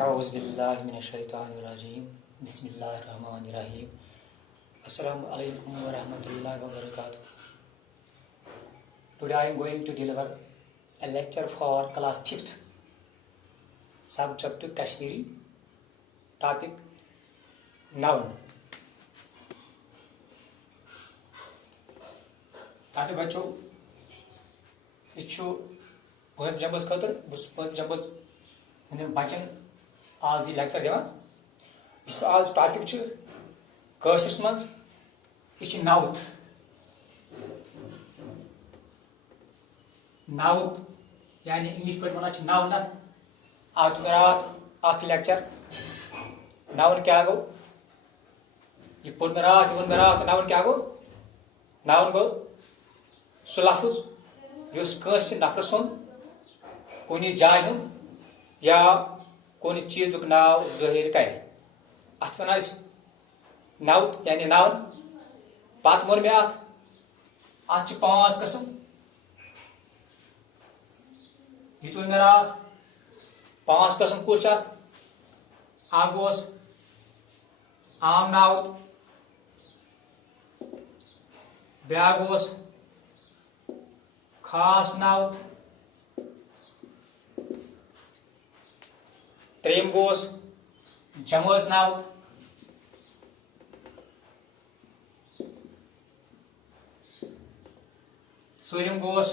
A'udzubillahiminasyaitonirrajim. Bismillahirrahmanirrahim. Assalamualaikum warahmatullahi wabarakatuh. Today I am going to deliver a lecture for class 5th. Subject Kashmiri. Topic Noun. ताकि बच्चों इच्छु बहुत जबरदस्त खतर बहुत जबरदस्त उन्हें बचन आज ये लेक्चर दिवान इसको आज टॉपिक छु कशर्स मज इछ नाउथ यानी इंग्लिश पे वना छु नाउन आज रात आख लेक्चर नाउन क्या गो ये पुर में रात नाउन क्या गो नाउन गो सु लफ्ज युस कस नफर सुन कुनी जाय हम या कुनी चीजुक नाव ज़ाहिर करे अथ वन नाउत यानी नाउन पत वोन मे अत 5 किस्म यह मे रात 5 किस्म कुछ अख आम नाउत ब्याक खास नाउत त्रेम गोस जमज नाउत सूर्यम गोस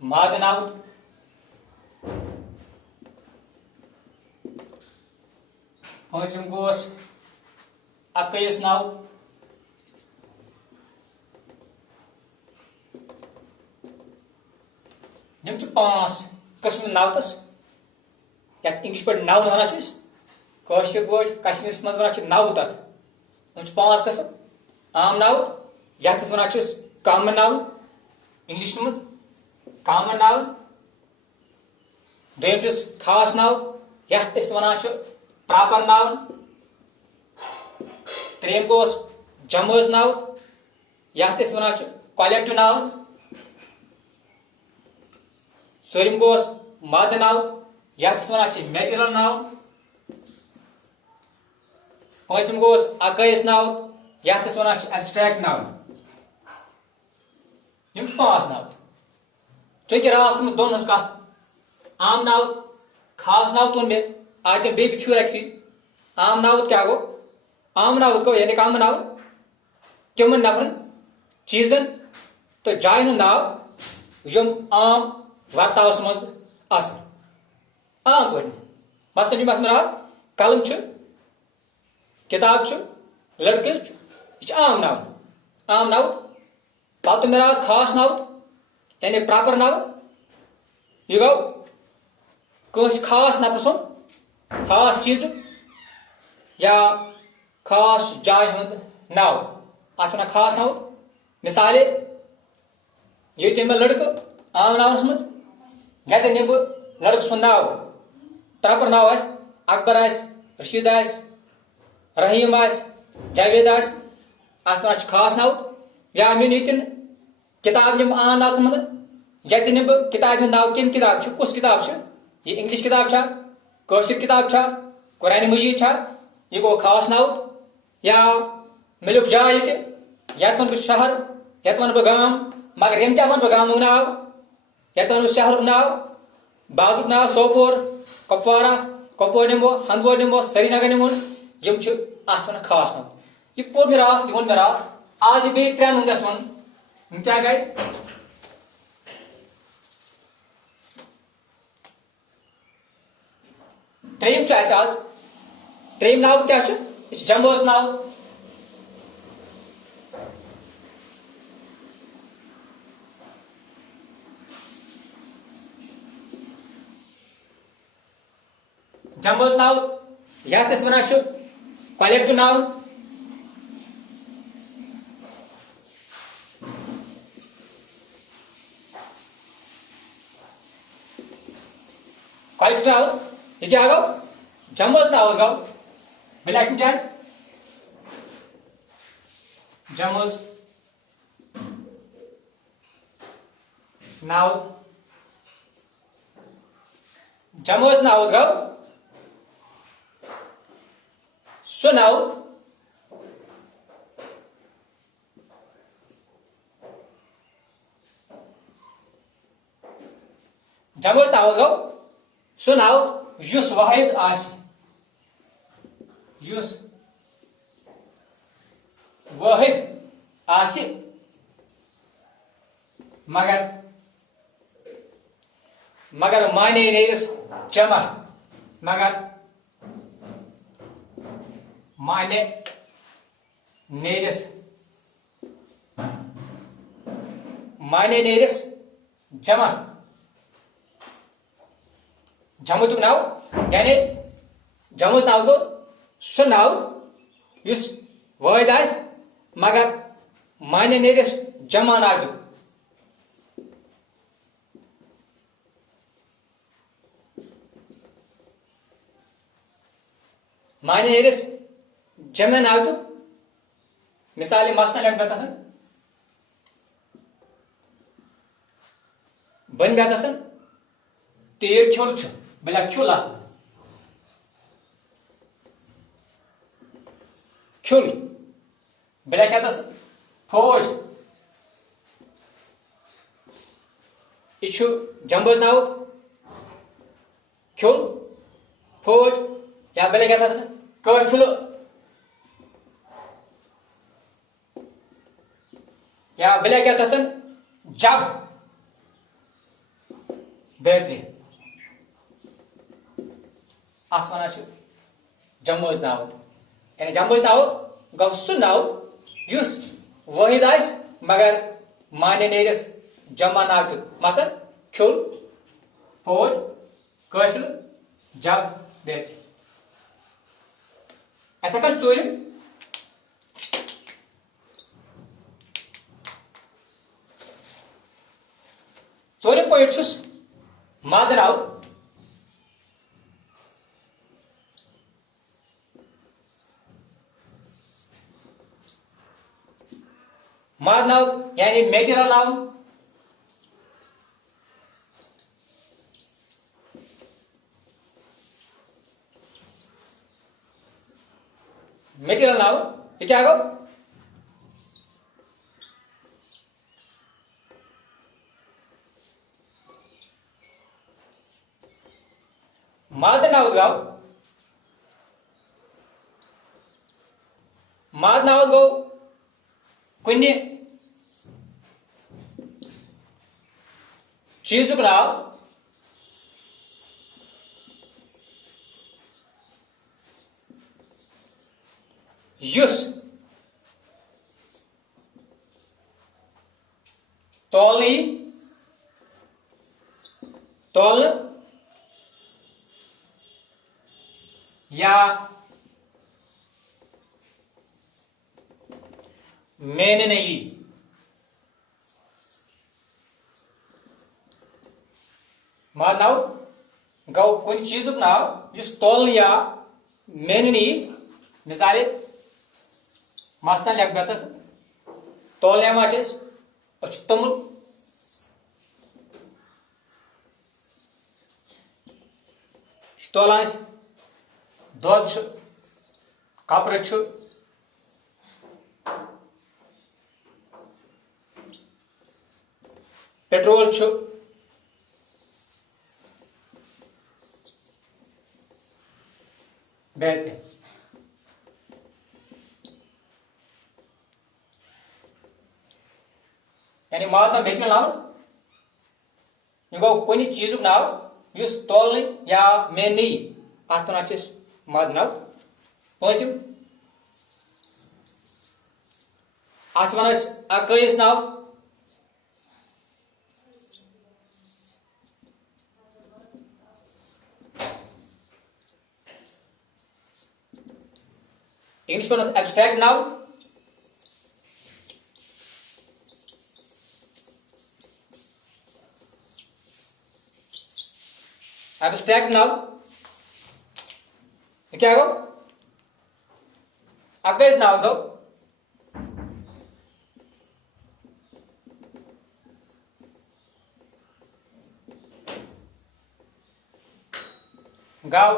माद नाउत पंचम गोस अक्कीस नाउत यम 5 किस्म नाउतस या इंग्लिश पे नाउन वन कशर पे कश्मीर मज वन नाउ तथ 5 किस्म आम नाउन यथ वन कॉमन नाउन इंग्लिश मज कॉमन नाउन दोम खास नाउन यथ वन प्रॉपर नाउन त्रेम गोस जमज नाउन यथ वन कलेक्टिव नाउन सूर्यम गोस मद नाउन यथ वन मेटेरियल नाउन पंचम गोस अक्कीस नाउन यथ वन एब्स्ट्रैक्ट नाउन यम 5 नाउन चूंकि रात में दोनों कथ आम नाउन खास नाउन तुन मे आज बे फिर आम नाउन क्या गो आम नाउन गो यानी कॉमन नाउन तिम नफरन चीजन तो जायन नाव यम आम वर्तावस मज आम पे मसलन यम अत कलम किताब लड़के यह आम नाउन पत मे खास नाउन यानी प्रॉपर नाउन यह गो कस खास नफर सुन खास चीज या खास जाय हंद नाव अत वन खास नाउन मिसाल ये मे लड़क आम नावनस मज ये निब लड़क सुन नाव प्रॉपर नाव अकबर रशीद रहीम जावेद अत वन खास नाव या मे नीतिन किताब निम आम नाव मज ये निब किताब नाव कम किताब कुछ किताब ये इंग्लिश किताब कशर किताब कुरान मजीद यह गो खास नाव या मिलुक जाय ये वन बह शहर ये वन बह गाम मगर यम वन बह गामुक नाव ये वन शहर नाव बागुक नाव सोपोर कपवार निमो हंदवोर निमो श्रीनगर निमो यम अत वन खास नाव यह पोर मे रात यह वो मे रात आज बे 3 नुंगस वन क्या गए त्रेम आज त्रेम नाव क्या जमोज नाव जमोज नाव यथ वन कलेक्टिव नाउन कलेक्टिव नाउन ये क्या गो जमोज नाउन गो मिलाक जमोज नाउन जमोज नाउन गो सो नाउ जमुल तावत गो सो नाउ युस वाहिद आसि युस वाहिद आसि मगर माने नेस जमा मगर माने नेरिस जमा जमुतुक नाव यानी जमुत नाव गो सो नाव युस वाहिद आस मगर माने नेरिस जमा नाव माने नेरिस जमा नाव मिसाल मस्तन लग बतासन बन बतासन तीर ख्योल छु बला ख्योला ख्योल बला क्या तस फौज इछु जंबोज नाव ख्योल फौज या बला क्या तस काफिल या बला क्या तस जब बेहतरीन अत वन जमोज नावत यानी जमोज नावत गो सह नावत युस वाहिद आस मगर माने नेरिस जमा नाव मसल ख्योल फौज काफिल जब बेहतरीन अथे कन चूरिम पॉइंट छुस माद नाव यानी मेटीरियल नाव ये क्या गो माद नाव गाव माद नाव गो कुन्नी चीजुक नाव युस तौल या मैंने नहीं माद नाव गो कुन चीजुक नाव युस तौल या मैंने नहीं मिसाल मस्तन लग गतस तौल माचस तुमुल तौलान दोद कपर पेट्रोल बेहतरीन यानी माद नाव मेटीरियल नाव यह गो कुन चीजुक नाव युस तौल या मेन नहीं अत वन माद नाव पॉजिटिव अत वन अकईस नाव इंग्लिश वन एब्स्ट्रैक्ट नाव एब्स्ट्रैक्ट नाव क्या गो अकईस नाव गो गाव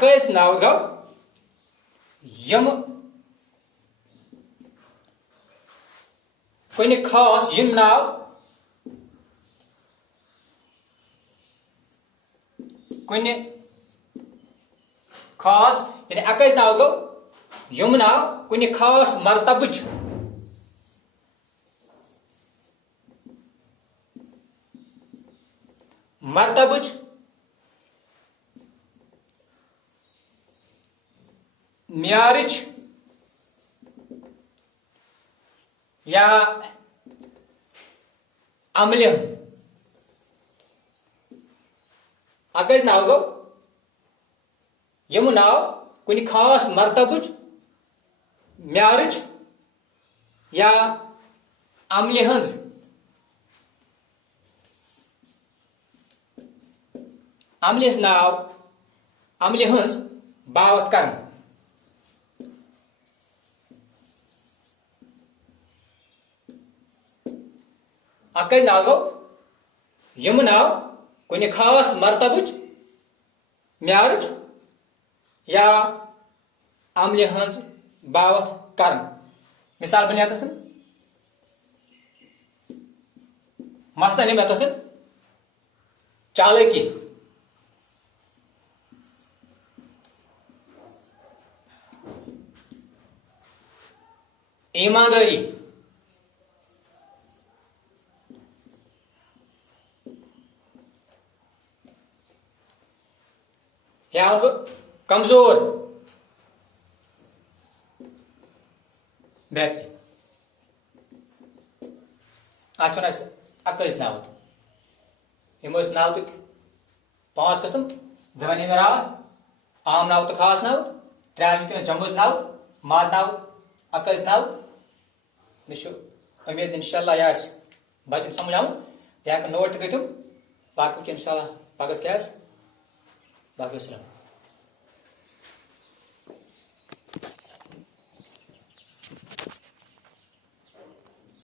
अकैस नाव गो यम कुन खास यम नाव कुन खास यानी अकैस नाव गो यम नाव कुन खास मर्तबच म्यारिच या अमल अकैस नाव गो यम नाव कुन खास मर्तबच म्यारिच या अमल हज अमलिस नाव अमल हज बावत कर अकैस नाव गो यम नाव कुन खास मर्तबच म्यारिच या अमल हज बावत कर मिसाल बनियात मसलन यम चालाकी ईमानदारी या कमजोर बेहतरीन अत अकैस नावत यम नावत 5 किस्म जवानी में रावत आम नावत खास नावत 3 वनकस जमुज नावत माद नावत अकैस नावत मे उम्मीद इंशाल्लाह यह बचन समझ आव यह नोट तक बाकी इंशाल्लाह पगस क्या बाकी